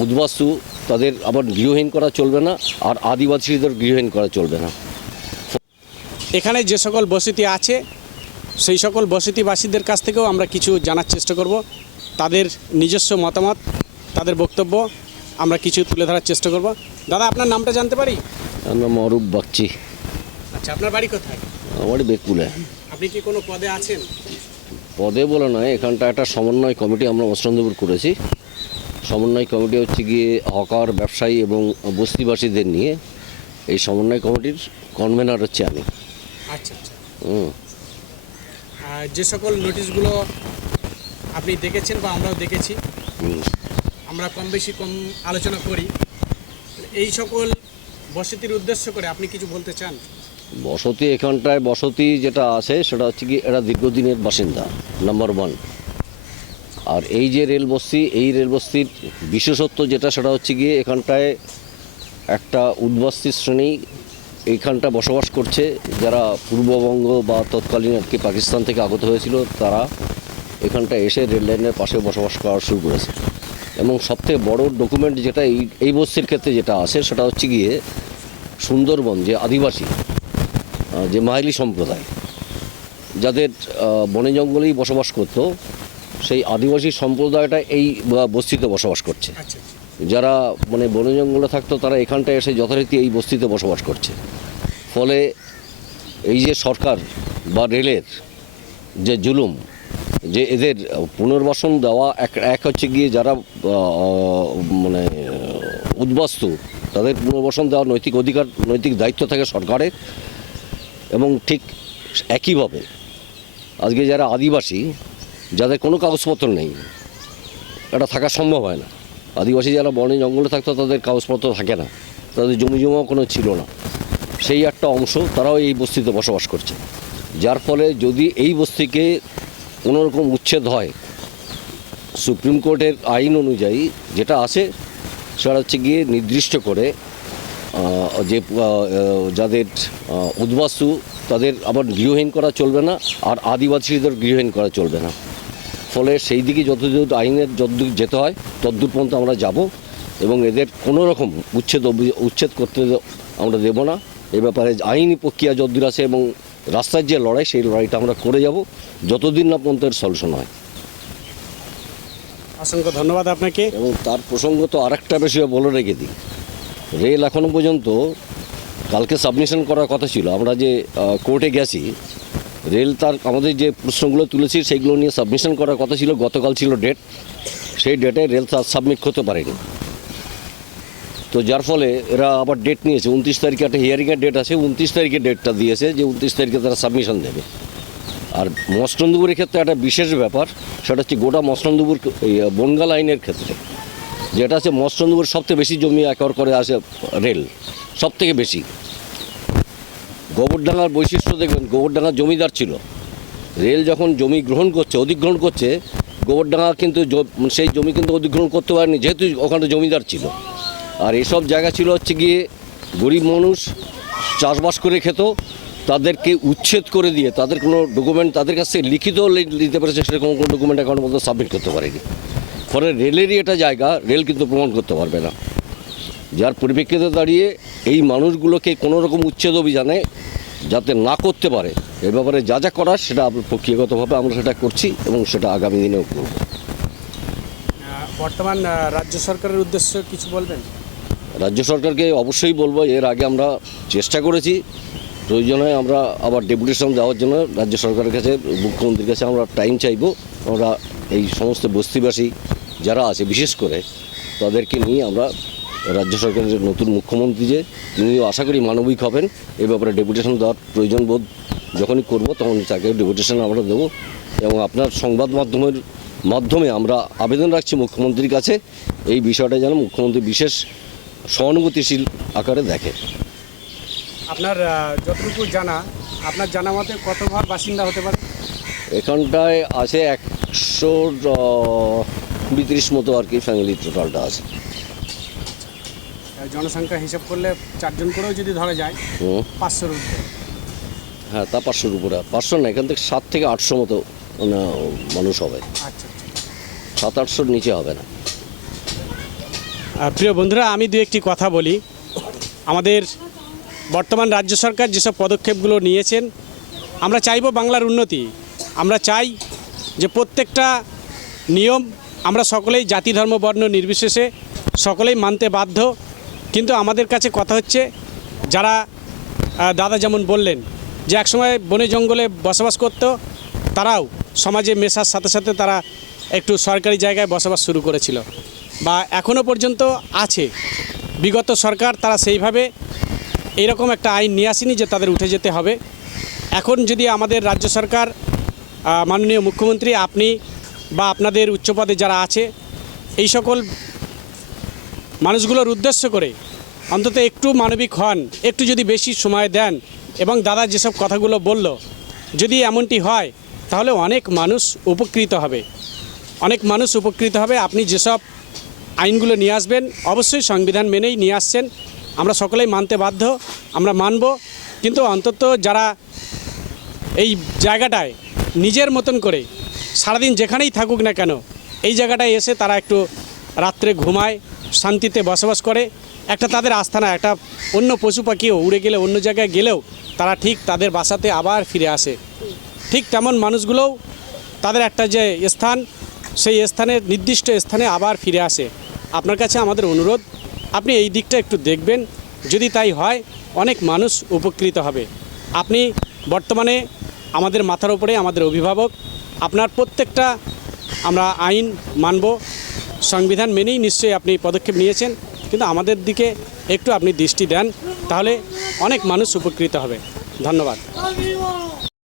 উদ্বাস্তু তাদের আবার গৃহহীন করা চলবে না, আর আদিবাসীদের গৃহহীন করা চলবে না। এখানে যে সকল বসতি আছে সেই সকল বসতিবাসীদের কাছ থেকেও আমরা কিছু জানার চেষ্টা করব। তাদের নিজস্ব মতামত, তাদের বক্তব্য আমরা কিছু তুলে ধরার চেষ্টা করব। দাদা, আপনার নামটা জানতে পারি? আমরা মরুব বাগচি। আচ্ছা, আপনার বাড়ি কোথায়? আমার বেকুলে। আপনি কি কোনো পদে আছেন? পদে বলে নয়, এখানটা একটা সমন্বয় কমিটি আমরা মসলন্দপুর করেছি। সমন্বয় কমিটি হচ্ছে গিয়ে হকার, ব্যবসায়ী এবং বস্তিবাসীদের নিয়ে। এই সমন্বয় কমিটির কনভেনার হচ্ছে আমি। আচ্ছা আচ্ছা। আর যে সকল নোটিশগুলো আপনি দেখেছেন বা আমরাও দেখেছি, আমরা কম আলোচনা করি, এই সকল বসতির উদ্দেশ্য করে আপনি কিছু বলতে চান? বসতি, এখানটায় বসতি যেটা আছে সেটা হচ্ছে কি এরা দীর্ঘদিনের বাসিন্দা, নাম্বার 1। আর এই যে রেলবস্তি, এই রেলবস্তির বিশেষত্ব যেটা সেটা হচ্ছে গিয়ে এখানটায় একটা উদ্বাস্তী শ্রেণী এইখানটা বসবাস করছে, যারা পূর্ববঙ্গ বা তৎকালীন আর কি পাকিস্তান থেকে আগত হয়েছিল। তারা এখানটা এসে রেল লাইনের পাশে বসবাস করা শুরু করেছে। এবং সবথেকে বড় ডকুমেন্ট যেটা এই বস্তির ক্ষেত্রে যেটা আছে সেটা হচ্ছে গিয়ে সুন্দরবন যে আদিবাসী যে মাহিলি সম্প্রদায়, যাদের বনে জঙ্গলেই বসবাস করত, সেই আদিবাসী সম্প্রদায়টা এই বস্তিতে বসবাস করছে। আচ্ছা, যারা মানে বনে জঙ্গলে থাকতো তারা এখানটায় এসে যথারীতি এই বস্তিতে বসবাস করছে। ফলে এই যে সরকার বা রেলের যে জুলুম, যে এদের পুনর্বাসন দেওয়া, এক হচ্ছে গিয়ে যারা মানে উদ্বাস্তু তাদের পুনর্বাসন দেওয়ার নৈতিক অধিকার, নৈতিক দায়িত্ব থাকে সরকারের। এবং ঠিক একইভাবে আজকে যারা আদিবাসী, যাদের কোনো কাগজপত্র নেই, এটা থাকা সম্ভব হয় না। আদিবাসী যারা বনে জঙ্গলে থাকতো তাদের কাগজপত্র থাকে না, তাদের জমি জমাও কোনো ছিল না। সেই একটা অংশ তারাও এই বস্তিতে বসবাস করছে। যার ফলে যদি এই বস্তিকে কোনোরকম উচ্ছেদ হয়, সুপ্রিম কোর্টের আইন অনুযায়ী যেটা আছে সেটা হচ্ছে গিয়ে নির্দিষ্ট করে যে যাদের উদ্বাস্তু তাদের আবার গৃহহীন করা চলবে না, আর আদিবাসীদের গৃহহীন করা চলবে না। ফলে সেই দিকে যতদূর আইনের যতদূর যেতে হয় ততদূর পর্যন্ত আমরা যাব, এবং এদের কোনো রকম উচ্ছেদ করতে আমরা দেব না। এ ব্যাপারে আইনি প্রক্রিয়া যতদূর আছে এবং রাস্তার যে লড়াই, সেই লড়াইটা আমরা করে যাব যতদিন না পর্যন্ত এর সলিউশন হয়। অসংখ্য ধন্যবাদ আপনাকে। এবং তার প্রসঙ্গ তো আরেকটা বিষয় বলে রেখে দিই, রেল এখনও পর্যন্ত কালকে সাবমিশন করার কথা ছিল। আমরা যে কোর্টে গেছি, রেল তার আমাদের যে প্রশ্নগুলো তুলেছি সেইগুলো নিয়ে সাবমিশন করার কথা ছিল। গতকাল ছিল ডেট, সেই ডেটে রেল সাবমিট করতে পারেনি। তো যার ফলে এরা আবার ডেট নিয়েছে, 29 তারিখে একটা হিয়ারিংয়ের ডেট আছে, 29 তারিখে ডেটটা দিয়েছে যে 29 তারিখে তারা সাবমিশন দেবে। আর মসলন্দপুরের ক্ষেত্রে একটা বিশেষ ব্যাপার, সেটা হচ্ছে গোটা মসলন্দপুর বনগা লাইনের ক্ষেত্রে যেটা আছে, মসলন্দপুর সবথেকে বেশি জমি একর করে আসে রেল, সবথেকে বেশি। গোবরডাঙ্গার বৈশিষ্ট্য দেখবেন, গোবরডাঙ্গার জমিদার ছিল, রেল যখন জমি গ্রহণ করছে, অধিগ্রহণ করছে, গোবরডাঙ্গা কিন্তু সেই জমি কিন্তু অধিগ্রহণ করতে পারেনি, যেহেতু ওখানে জমিদার ছিল। আর এসব জায়গা ছিল হচ্ছে গিয়ে গরিব মানুষ চাষবাস করে খেত, তাদেরকে উচ্ছেদ করে দিয়ে তাদের কোনো ডকুমেন্ট তাদের কাছ থেকে লিখিত নিতে পেরেছে, সেরকম কোনো ডকুমেন্ট এখনো পর্যন্ত সাবমিট করতে পারেনি। ফলে রেলেরই এটা জায়গা, রেল কিন্তু প্রমাণ করতে পারবে না। যার পরিপ্রেক্ষিতে দাঁড়িয়ে এই মানুষগুলোকে কোনো রকম উচ্ছেদ অভিযানে যাতে না করতে পারে, এ ব্যাপারে যা যা করার সেটা প্রক্রিয়াগতভাবে আমরা সেটা করছি এবং সেটা আগামী দিনেও করব। বর্তমান রাজ্য সরকারের উদ্দেশ্যে কিছু বলবেন? রাজ্য সরকারকে অবশ্যই বলবো, এর আগে আমরা চেষ্টা করেছি, প্রয়োজনে আমরা আবার ডেপুটেশন দেওয়ার জন্য রাজ্য সরকারের কাছে, মুখ্যমন্ত্রীর কাছে আমরা টাইম চাইব। আমরা এই সমস্ত বস্তিবাসী যারা আছে বিশেষ করে তাদেরকে নিয়ে আমরা রাজ্য সরকারের নতুন মুখ্যমন্ত্রী যে তিনিও আশা করি মানবিক হবেন, এ ব্যাপারে ডেপুটেশন দেওয়ার প্রয়োজন বোধ যখনই করব তখন তাকে ডেপুটেশন আমরা দেবো। এবং আপনার সংবাদ মাধ্যমে আমরা আবেদন রাখছি মুখ্যমন্ত্রীর কাছে, এই বিষয়টা যেন মুখ্যমন্ত্রী বিশেষ সহানুভূতিশীল আকারে দেখে। আপনার যতটুকু জানা, আপনার জানা মতে কত ঘর বাসিন্দা হতে পারে? এখানটায় আছে 120-30 মতো আর কি ফ্যামিলি টোটালটা আছে। জনসংখ্যা হিসাব করলে 4 জন করেও যদি ধরা যায় 500-র উপরে। হ্যাঁ, তা 500-র উপরে, 500 না, এখান থেকে 700 থেকে 800 মতো মানুষ হবে। আচ্ছা, 700-800-র নিচে হবে না। প্রিয় বন্ধুরা, আমি দু একটি কথা বলি। আমাদের বর্তমান রাজ্য সরকার যেসব পদক্ষেপগুলো নিয়েছেন, আমরা চাইব বাংলার উন্নতি। আমরা চাই যে প্রত্যেকটা নিয়ম আমরা সকলেই জাতি ধর্ম বর্ণ নির্বিশেষে সকলেই মানতে বাধ্য। কিন্তু আমাদের কাছে কথা হচ্ছে, যারা দাদা যেমন বললেন যে একসময় বনে জঙ্গলে বসবাস করতো, তারাও সমাজে মেশার সাথে সাথে তারা একটু সরকারি জায়গায় বসবাস শুরু করেছিল বা এখনও পর্যন্ত আছে। বিগত সরকার তারা সেইভাবে এইরকম একটা আইন নিয়ে আসেনি যে তাদের উঠে যেতে হবে। এখন যদি আমাদের রাজ্য সরকার, মাননীয় মুখ্যমন্ত্রী, আপনি বা আপনাদের উচ্চপদে যারা আছে, এই সকল মানুষগুলোর উদ্দেশ্য করে অন্তত একটু মানবিক হন, একটু যদি বেশি সময় দেন এবং দাদা যেসব কথাগুলো বলল, যদি এমনটি হয় তাহলে অনেক মানুষ উপকৃত হবে, অনেক মানুষ উপকৃত হবে। আপনি যেসব আইনগুলো নিয়ে আসবেন অবশ্যই সংবিধান মেনেই নিয়ে আসছেন, আমরা সকলেই মানতে বাধ্য, আমরা মানব। কিন্তু অন্তত যারা এই জায়গাটায় নিজের মতন করে সারাদিন যেখানেই থাকুক না কেন, এই জায়গাটায় এসে তারা একটু রাত্রে ঘুমায়, শান্তিতে বসবাস করে, একটা তাদের আস্থানা, একটা অন্য পশু পাখিও উড়ে গেলে অন্য জায়গায় গেলেও তারা ঠিক তাদের বাসাতে আবার ফিরে আসে। ঠিক তেমন মানুষগুলোও তাদের একটা যে স্থান, সেই স্থানের নির্দিষ্ট স্থানে আবার ফিরে আসে। আপনার কাছে আমাদের অনুরোধ, আপনি এই দিকটা একটু দেখবেন। যদি তাই হয় অনেক মানুষ উপকৃত হবে। আপনি বর্তমানে আমাদের মাথার উপরে আমাদের অভিভাবক, আপনার প্রত্যেকটা আমরা আইন মানব, সংবিধান মেনেই নিশ্চয়ই আপনি পদক্ষেপ নিয়েছেন, কিন্তু আমাদের দিকে একটু আপনি দৃষ্টি দেন, তাহলে অনেক মানুষ উপকৃত হবে। ধন্যবাদ।